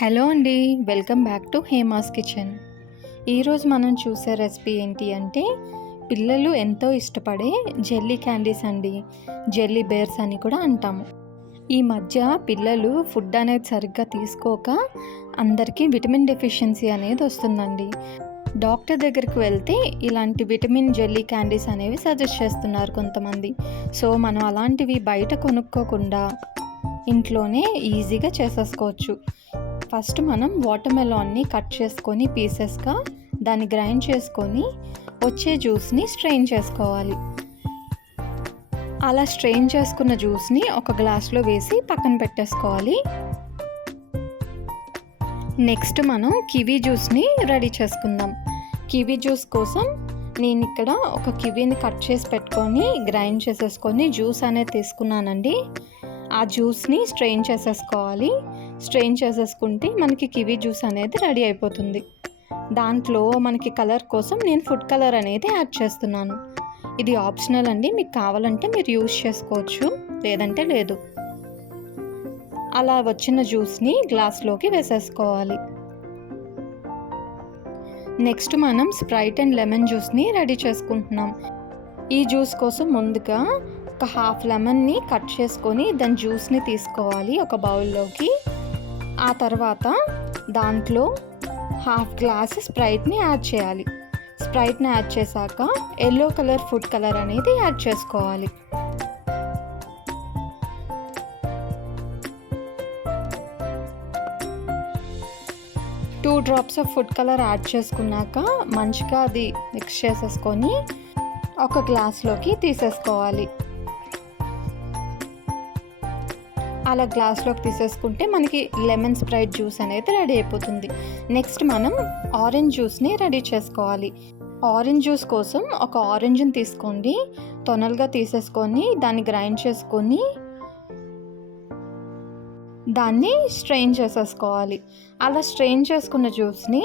Hello అండి. Welcome back to Hema's kitchen. ఈరోజు మనం చూసే రెసిపీ ఏంటి అంటే పిల్లలు ఎంతో ఇష్టపడే జెల్లీ క్యాండీస్ అండి. జెల్లీ బేర్స్ అని కూడా అంటాము. ఈ మధ్య పిల్లలు ఫుడ్ అనేది సరిగ్గా తీసుకోక అందరికీ విటమిన్ డెఫిషియన్సీ అనేది వస్తుందండి. డాక్టర్ దగ్గరికి వెళ్తే ఇలాంటి విటమిన్ జెల్లీ క్యాండీస్ అనేవి సజెస్ట్ చేస్తున్నారు కొంతమంది. సో మనం అలాంటివి బయట కొనుక్కోకుండా ఇంట్లోనే ఈజీగా చేసేసుకోవచ్చు. ఫస్ట్ మనం వాటర్మెలాన్ని కట్ చేసుకొని పీసెస్గా దాన్ని గ్రైండ్ చేసుకొని వచ్చే జ్యూస్ని స్ట్రెయిన్ చేసుకోవాలి. అలా స్ట్రెయిన్ చేసుకున్న జ్యూస్ని ఒక గ్లాస్లో వేసి పక్కన పెట్టేసుకోవాలి. నెక్స్ట్ మనం కివీ జ్యూస్ని రెడీ చేసుకుందాం. కివీ జ్యూస్ కోసం నేను ఇక్కడ ఒక కివీని కట్ చేసి పెట్టుకొని గ్రైండ్ చేసేసుకొని జ్యూస్ అనేది తీసుకున్నానండి. ఆ జ్యూస్ని స్ట్రెయిన్ చేసేసుకోవాలి. స్ట్రెయిన్ చేసేసుకుంటే మనకి కివీ జ్యూస్ అనేది రెడీ అయిపోతుంది. దాంట్లో మనకి కలర్ కోసం నేను ఫుడ్ కలర్ అనేది యాడ్ చేస్తున్నాను. ఇది ఆప్షనల్ అండి, మీకు కావాలంటే మీరు యూజ్ చేసుకోవచ్చు, లేదంటే లేదు. అలా వచ్చిన జ్యూస్ని గ్లాస్లోకి వేసేసుకోవాలి. నెక్స్ట్ మనం స్ప్రైట్ అండ్ లెమన్ జ్యూస్ని రెడీ చేసుకుంటున్నాం. ఈ జ్యూస్ కోసం ముందుగా ఒక హాఫ్ లెమన్ని కట్ చేసుకొని దాని జ్యూస్ని తీసుకోవాలి ఒక బౌల్లోకి. ఆ తర్వాత దాంట్లో హాఫ్ గ్లాస్ స్ప్రైట్ని యాడ్ చేయాలి. స్ప్రైట్ని యాడ్ చేశాక ఎల్లో కలర్ ఫుడ్ కలర్ అనేది యాడ్ చేసుకోవాలి. Two drops of food colour add చేసుకున్నాక మంచిగా అది మిక్స్ చేసేసుకొని ఒక గ్లాస్లోకి తీసేసుకోవాలి. అలా గ్లాస్లోకి తీసేసుకుంటే మనకి లెమన్ స్ప్రైట్ జ్యూస్ అనేది రెడీ అయిపోతుంది. నెక్స్ట్ మనం ఆరెంజ్ జ్యూస్ని రెడీ చేసుకోవాలి. ఆరెంజ్ జ్యూస్ కోసం ఒక ఆరెంజ్ని తీసుకోండి, తొనలుగా తీసేసుకొని దాన్ని గ్రైండ్ చేసుకొని దాన్ని స్ట్రెయిన్ చేసేసుకోవాలి. అలా స్ట్రెయిన్ చేసుకున్న జ్యూస్ని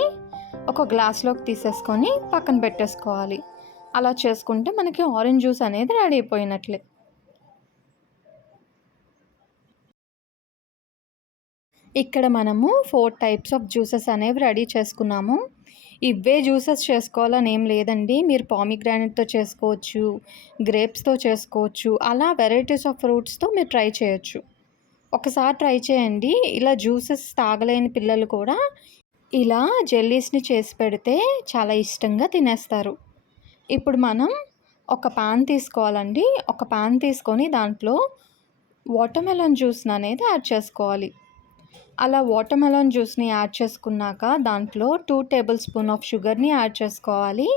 ఒక గ్లాస్లోకి తీసేసుకొని పక్కన పెట్టేసుకోవాలి. అలా చేసుకుంటే మనకి ఆరెంజ్ జ్యూస్ అనేది రెడీ అయిపోయినట్లే. ఇక్కడ మనము 4 టైప్స్ ఆఫ్ జ్యూసెస్ అనేవి రెడీ చేసుకున్నాము. ఇవే జ్యూసెస్ చేసుకోవాలని ఏం లేదండి. మీరు పామిగ్రానైట్తో చేసుకోవచ్చు, గ్రేప్స్తో చేసుకోవచ్చు, అలా వెరైటీస్ ఆఫ్ ఫ్రూట్స్తో మీరు ట్రై చేయొచ్చు. ఒకసారి ట్రై చేయండి. ఇలా జ్యూసెస్ తాగలేని పిల్లలు కూడా ఇలా జెల్లీస్ని చేసి పెడితే చాలా ఇష్టంగా తినేస్తారు. ఇప్పుడు మనం ఒక పాన్ తీసుకోవాలండి. ఒక పాన్ తీసుకొని దాంట్లో వాటర్మెలన్ జ్యూస్ని అనేది యాడ్ చేసుకోవాలి. అలా వాటర్మెలన్ జ్యూస్ని యాడ్ చేసుకున్నాక దాంట్లో 2 టేబుల్ స్పూన్ ఆఫ్ షుగర్ని యాడ్ చేసుకోవాలి.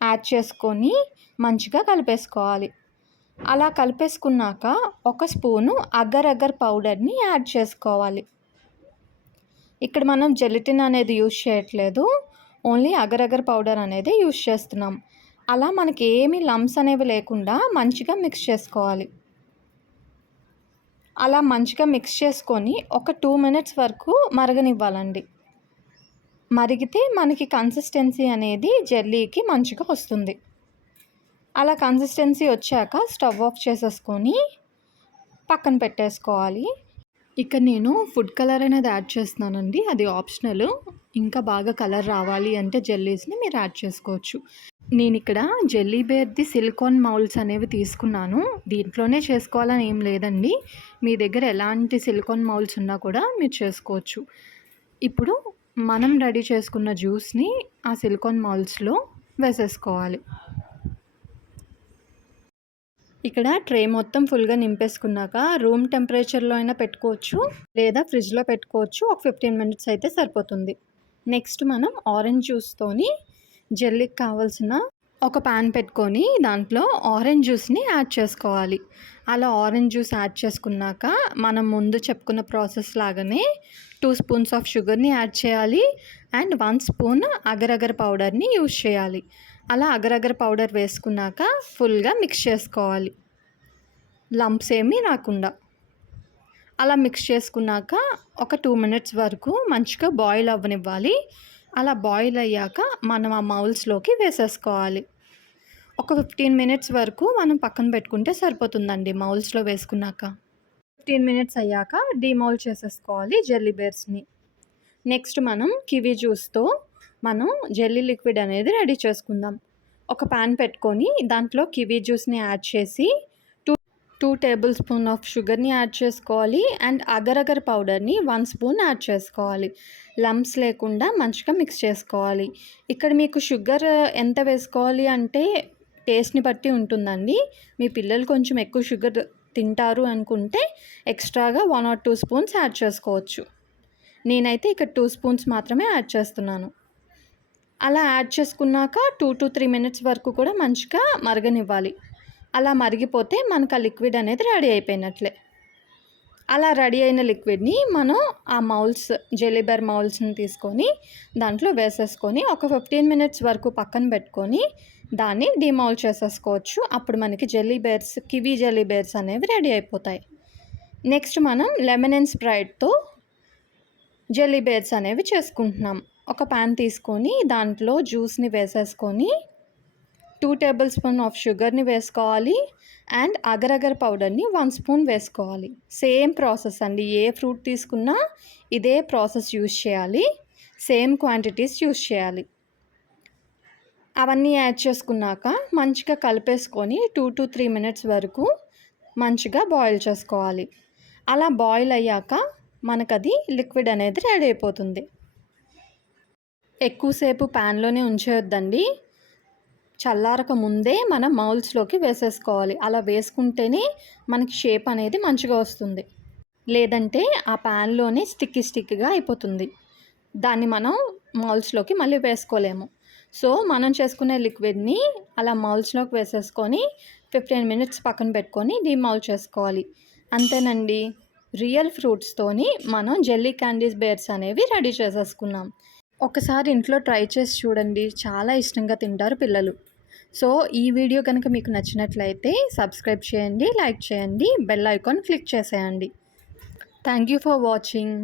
యాడ్ చేసుకొని మంచిగా కలిపేసుకోవాలి. అలా కలిపేసుకున్నాక ఒక స్పూను అగర్ అగర్ పౌడర్ని యాడ్ చేసుకోవాలి. ఇక్కడ మనం జెలటిన్ అనేది యూజ్ చేయట్లేదు, ఓన్లీ అగర్ అగర్ పౌడర్ అనేది యూజ్ చేస్తున్నాం. అలా మనకి ఏమీ లంప్స్ అనేవి లేకుండా మంచిగా మిక్స్ చేసుకోవాలి. అలా మంచిగా మిక్స్ చేసుకొని ఒక 2 మినిట్స్ వరకు మరగనివ్వాలండి. మరిగితే మనకి కన్సిస్టెన్సీ అనేది జెల్లీకి మంచిగా వస్తుంది. అలా కన్సిస్టెన్సీ వచ్చాక స్టవ్ ఆఫ్ చేసేసుకొని పక్కన పెట్టేసుకోవాలి. ఇక్కడ నేను ఫుడ్ కలర్ అనేది యాడ్ చేస్తున్నానండి, అది ఆప్షనల్. ఇంకా బాగా కలర్ రావాలి అంటే జెల్లీస్ని మీరు యాడ్ చేసుకోవచ్చు. నేను ఇక్కడ జెల్లీ బేర్ది సిలికాన్ మౌల్డ్స్ అనేవి తీసుకున్నాను. దీంట్లోనే చేసుకోవాలని ఏం లేదండి, మీ దగ్గర ఎలాంటి సిలికాన్ మౌల్డ్స్ ఉన్నా కూడా మీరు చేసుకోవచ్చు. ఇప్పుడు మనం రెడీ చేసుకున్న జ్యూస్ని ఆ సిలికాన్ మౌల్డ్స్లో వేసేసుకోవాలి. ఇక్కడ ట్రే మొత్తం ఫుల్గా నింపేసుకున్నాక రూమ్ టెంపరేచర్లో అయినా పెట్టుకోవచ్చు, లేదా ఫ్రిడ్జ్లో పెట్టుకోవచ్చు. ఒక 15 మినిట్స్ అయితే సరిపోతుంది. నెక్స్ట్ మనం ఆరెంజ్ జ్యూస్తోని జెల్లీకి కావాల్సిన ఒక ప్యాన్ పెట్టుకొని దాంట్లో ఆరెంజ్ జ్యూస్ని యాడ్ చేసుకోవాలి. అలా ఆరెంజ్ జ్యూస్ యాడ్ చేసుకున్నాక మనం ముందు చెప్పుకున్న ప్రాసెస్ లాగానే 2 స్పూన్స్ ఆఫ్ షుగర్ని యాడ్ చేయాలి అండ్ 1 స్పూన్ అగర్ అగర్ పౌడర్ని యూజ్ చేయాలి. అలా అగర్ అగర్ పౌడర్ వేసుకున్నాక ఫుల్గా మిక్స్ చేసుకోవాలి, లంప్స్ ఏమీ రాకుండా. అలా మిక్స్ చేసుకున్నాక ఒక 2 మినిట్స్ వరకు మంచిగా బాయిల్ అవ్వనివ్వాలి. అలా బాయిల్ అయ్యాక మనం ఆ మౌల్స్లోకి వేసేసుకోవాలి. ఒక 15 మినిట్స్ వరకు మనం పక్కన పెట్టుకుంటే సరిపోతుందండి మౌల్స్లో వేసుకున్నాక. 15 మినిట్స్ అయ్యాక డీమౌల్డ్ చేసేసుకోవాలి జెల్లీ బేర్స్ని. నెక్స్ట్ మనం కివీ జ్యూస్తో మనం జెల్లీ లిక్విడ్ అనేది రెడీ చేసుకుందాం. ఒక పాన్ పెట్టుకొని దాంట్లో కివీ జ్యూస్ని యాడ్ చేసి 2 టేబుల్ స్పూన్ ఆఫ్ షుగర్ని యాడ్ చేసుకోవాలి. అండ్ అగరగర్ పౌడర్ని 1 స్పూన్ యాడ్ చేసుకోవాలి. లంప్స్ లేకుండా మంచిగా మిక్స్ చేసుకోవాలి. ఇక్కడ మీకు షుగర్ ఎంత వేసుకోవాలి అంటే టేస్ట్ని బట్టి ఉంటుందండి. మీ పిల్లలు కొంచెం ఎక్కువ షుగర్ తింటారు అనుకుంటే ఎక్స్ట్రాగా 1 or 2 స్పూన్స్ యాడ్ చేసుకోవచ్చు. నేనైతే ఇక్కడ 2 స్పూన్స్ మాత్రమే యాడ్ చేస్తున్నాను. అలా యాడ్ చేసుకున్నాక 2 to 3 మినిట్స్ వరకు కూడా మంచిగా మరగనివ్వాలి. అలా మరిగిపోతే మనకు ఆ లిక్విడ్ అనేది రెడీ అయిపోయినట్లే. అలా రెడీ అయిన లిక్విడ్ని మనం ఆ మౌల్స్ జెల్లీబేర్ మౌల్స్ని తీసుకొని దాంట్లో వేసేసుకొని ఒక 15 మినిట్స్ వరకు పక్కన పెట్టుకొని దాన్ని డిమౌల్ చేసేసుకోవచ్చు. అప్పుడు మనకి కివీ జెల్లీ బేర్స్ అనేవి రెడీ అయిపోతాయి. నెక్స్ట్ మనం లెమన్ అండ్ స్ప్రైట్తో జెల్లీ బేర్స్ అనేవి చేసుకుంటున్నాం. ఒక ప్యాన్ తీసుకొని దాంట్లో జ్యూస్ని వేసేసుకొని 2 టేబుల్ స్పూన్ ఆఫ్ షుగర్ని వేసుకోవాలి. అండ్ అగరగర్ పౌడర్ని 1 స్పూన్ వేసుకోవాలి. సేమ్ ప్రాసెస్ అండి, ఏ ఫ్రూట్ తీసుకున్నా ఇదే ప్రాసెస్ యూజ్ చేయాలి. సేమ్ క్వాంటిటీస్ యూజ్ చేయాలి. అవన్నీ యాడ్ చేసుకున్నాక మంచిగా కలిపేసుకొని 2 to 3 మినిట్స్ వరకు మంచిగా బాయిల్ చేసుకోవాలి. అలా బాయిల్ అయ్యాక మనకది లిక్విడ్ అనేది రెడీ అయిపోతుంది. ఎక్కువసేపు ప్యాన్లోనే ఉంచేయొద్దండి. చల్లారక ముందే మనం మౌల్స్లోకి వేసేసుకోవాలి. అలా వేసుకుంటేనే మనకి షేప్ అనేది మంచిగా వస్తుంది. లేదంటే ఆ ప్యాన్లోనే స్టిక్గా అయిపోతుంది. దాన్ని మనం మౌల్స్లోకి మళ్ళీ వేసుకోలేము. సో మనం చేసుకునే లిక్విడ్ని అలా మౌల్స్లోకి వేసేసుకొని 15 మినిట్స్ పక్కన పెట్టుకొని డిమౌల్ చేసుకోవాలి. అంతేనండి, రియల్ ఫ్రూట్స్తోని మనం జెల్లీ క్యాండీస్ బేర్స్ అనేవి రెడీ చేసేసుకున్నాం. ఒకసారి ఇంట్లో ట్రై చేసి చూడండి, చాలా ఇష్టంగా తింటారు పిల్లలు. సో ఈ వీడియో కనుక మీకు నచ్చినట్లయితే సబ్స్క్రైబ్ చేయండి, లైక్ చేయండి, బెల్ ఐకాన్ క్లిక్ చేసేయండి. Thank you for watching.